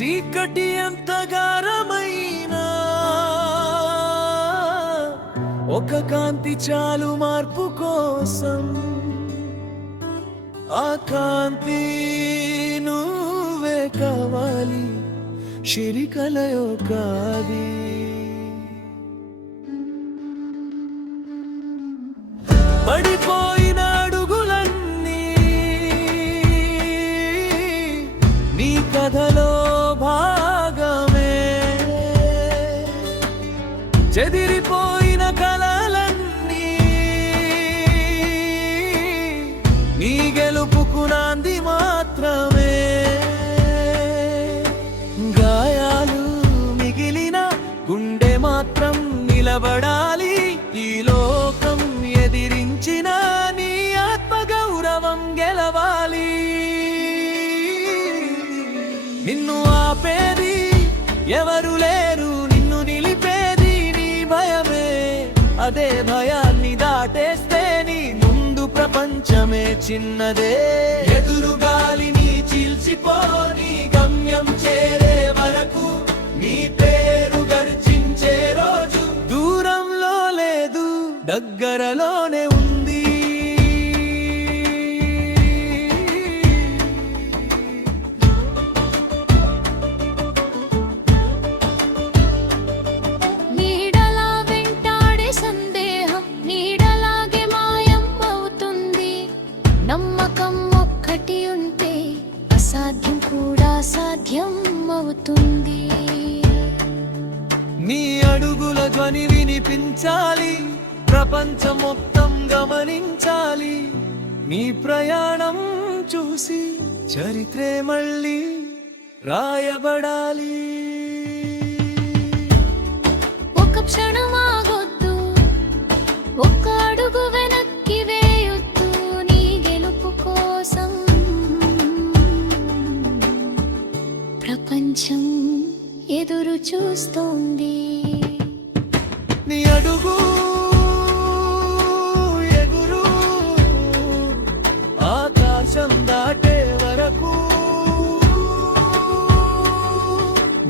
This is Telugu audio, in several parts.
చీకటి ఎంత గారమైనా ఒక కాంతి చాలు మార్పు కోసం. ఆ కాంతి నువ్వే కావాలి, శిరికలయో కాది. పడిపోయిన అడుగులన్నీ నీ కథలో భాగమే, చెదిరిపోయిన కలలన్నీ నీ గెలుపుకు నాంది మాత్రమే. గాయాలు మిగిలిన గుండె మాత్రం నిలబడాలి, ఈ లోకం ఎదిరించిన నీ ఆత్మగౌరవం గెలవాలి. నిన్ను ఆపేది ఎవరు లేరు, నిన్ను నిలిపేది నీ భయమే. అదే భయాన్ని దాటేస్తే నీ ముందు ప్రపంచమే చిన్నదే. ఎదురు గాలిని చీల్చిపోని గమ్యం చేరే వరకు నీ పేరు గర్జించే రోజు దూరంలో లేదు, దగ్గరలోనే ఉంది. నీడలా వెంటాడే సందేహం నీడలాగే మాయం అవుతుంది. నమ్మకం ఒక్కటి ఉంటే అసాధ్యం కూడా సాధ్యం అవుతుంది. నీ అడుగుల ధ్వని వినిపించాలి, ప్రపంచం మొత్తం గమనించాలి. నీ ప్రయాణం చూసి చరిత్రే మళ్ళీ రాయబడాలి. ఒక క్షణం ఆగొద్దు, ఒక్క అడుగు వెనక్కి వేయొద్దు. నీ గెలుపు కోసం ప్రపంచం ఎదురు చూస్తోంది. నీ అడుగు ఎగురు ఆకాశం దాటే వరకు,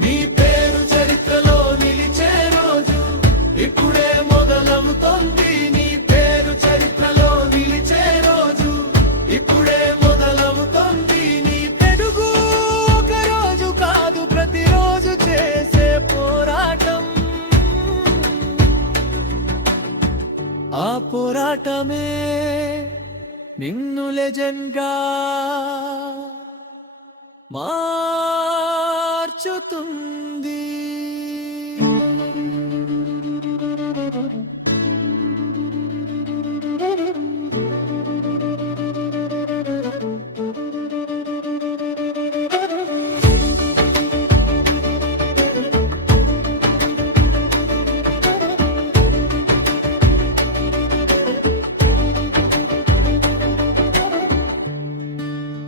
నీ పేరు చరిత్రలో నిలిచే రోజు ఇప్పుడే మొదలవుతోంది. నీ పేరు చరిత్రలో నిలిచే రోజు ఇప్పుడే మొదలవుతోంది. నీ పెడుగు ఒక రోజు కాదు, ప్రతిరోజు చేసే పోరాటం. ఆ పోరాటమే నిన్ను లెజెండ్గా మార్చుతుంది.